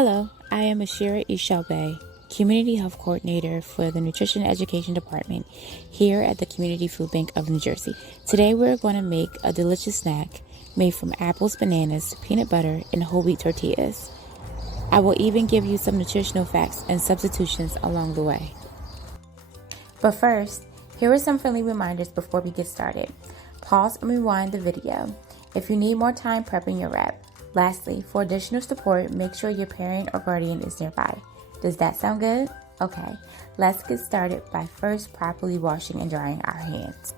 Hello, I am Asherah Community Health Coordinator for the Nutrition Education Department here at the Community Food Bank of New Jersey. Today we're going to make a delicious snack made from apples, bananas, peanut butter, and whole wheat tortillas. I will even give you some nutritional facts and substitutions along the way. But first, here are some friendly reminders before we get started. Pause and rewind the video if you need more time prepping your wrap. Lastly, for additional support, make sure your parent or guardian is nearby. Does that sound good? Okay, let's get started by first properly washing and drying our hands.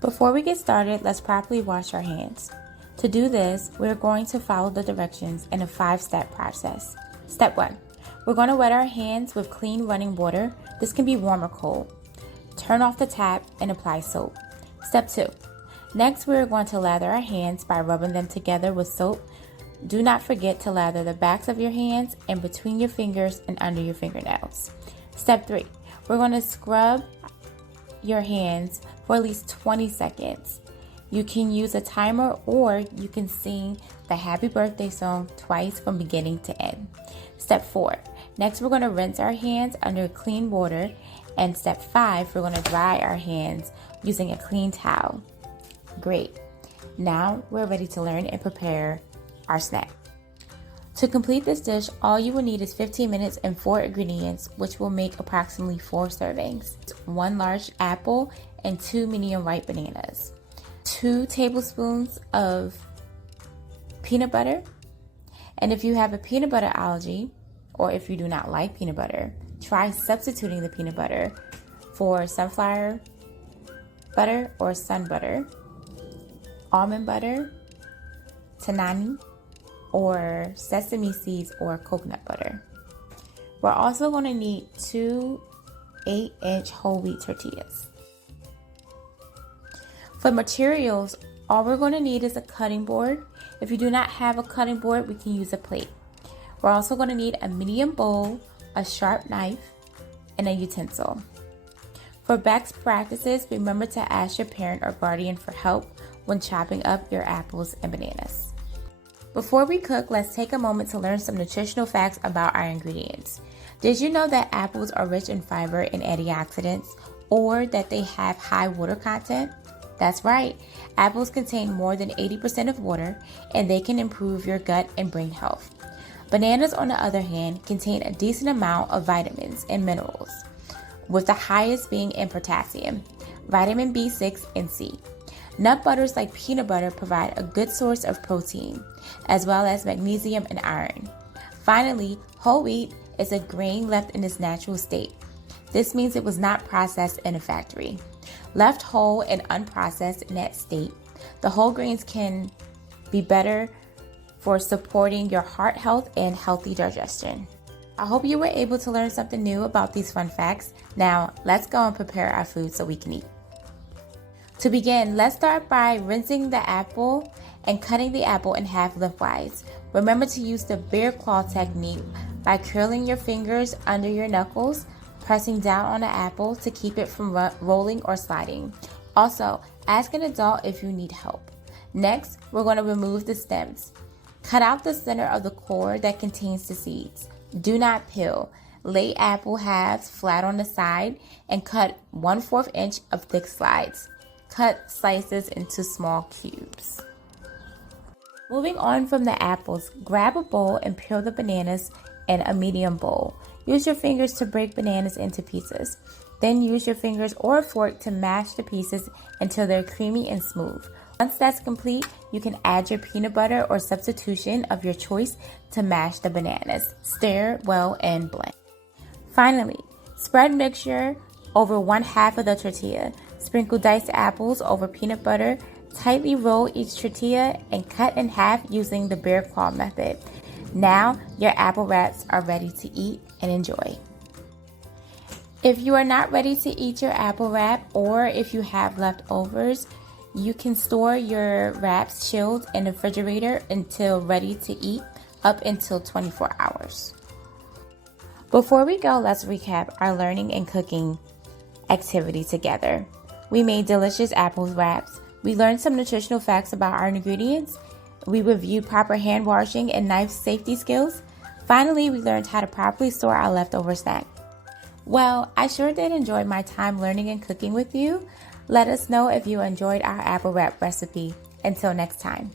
Before we get started, let's properly wash our hands. To do this, we're going to follow the directions in a 5-step process. Step 1. We're going to wet our hands with clean running water. This can be warm or cold. Turn off the tap and apply soap. Step 2. Next, we're going to lather our hands by rubbing them together with soap. Do not forget to lather the backs of your hands and between your fingers and under your fingernails. Step 3. We're going to scrub your hands for at least 20 seconds. You can use a timer or you can sing the happy birthday song twice from beginning to end. Step 4. Next, we're going to rinse our hands under clean water. And step 5, we're going to dry our hands using a clean towel. Great. Now we're ready to learn and prepare our snack. To complete this dish, all you will need is 15 minutes and 4 ingredients, which will make approximately 4 servings. 1 large apple and 2 medium ripe bananas. 2 tablespoons of peanut butter. And if you have a peanut butter allergy, or if you do not like peanut butter, try substituting the peanut butter for sunflower butter or sun butter, almond butter, tanani, or sesame seeds or coconut butter. We're also going to need 2 8-inch whole wheat tortillas. For materials, all we're going to need is a cutting board. If you do not have a cutting board, we can use a plate. We're also going to need a medium bowl, a sharp knife, and a utensil. For best practices, remember to ask your parent or guardian for help when chopping up your apples and bananas. Before we cook, let's take a moment to learn some nutritional facts about our ingredients. Did you know that apples are rich in fiber and antioxidants, or that they have high water content? That's right, apples contain more than 80% of water, and they can improve your gut and brain health. Bananas, on the other hand, contain a decent amount of vitamins and minerals, with the highest being in potassium, vitamin B6, and C. Nut butters like peanut butter provide a good source of protein, as well as magnesium and iron. Finally, whole wheat is a grain left in its natural state. This means it was not processed in a factory. Left whole and unprocessed in that state, the whole grains can be better for supporting your heart health and healthy digestion. I hope you were able to learn something new about these fun facts. Now, let's go and prepare our food so we can eat. To begin, let's start by rinsing the apple and cutting the apple in half lengthwise. Remember to use the bear claw technique by curling your fingers under your knuckles, pressing down on the apple to keep it from rolling or sliding. Also, ask an adult if you need help. Next, we're going to remove the stems. Cut out the center of the core that contains the seeds. Do not peel. Lay apple halves flat on the side and cut 1/4 inch of thick slices. Cut slices into small cubes. Moving on from the apples, grab a bowl and peel the bananas in a medium bowl. Use your fingers to break bananas into pieces. Then use your fingers or a fork to mash the pieces until they're creamy and smooth. Once that's complete, you can add your peanut butter or substitution of your choice to mash the bananas. Stir well and blend. Finally, spread mixture over 1/2 of the tortilla. Sprinkle diced apples over peanut butter. Tightly roll each tortilla and cut in half using the bear claw method. Now your apple wraps are ready to eat and enjoy. If you are not ready to eat your apple wrap, or if you have leftovers, you can store your wraps chilled in the refrigerator until ready to eat, up until 24 hours. Before we go, let's recap our learning and cooking activity together. We made delicious apple wraps. We learned some nutritional facts about our ingredients. We reviewed proper hand washing and knife safety skills. Finally, we learned how to properly store our leftover snack. Well, I sure did enjoy my time learning and cooking with you. Let us know if you enjoyed our apple wrap recipe. Until next time.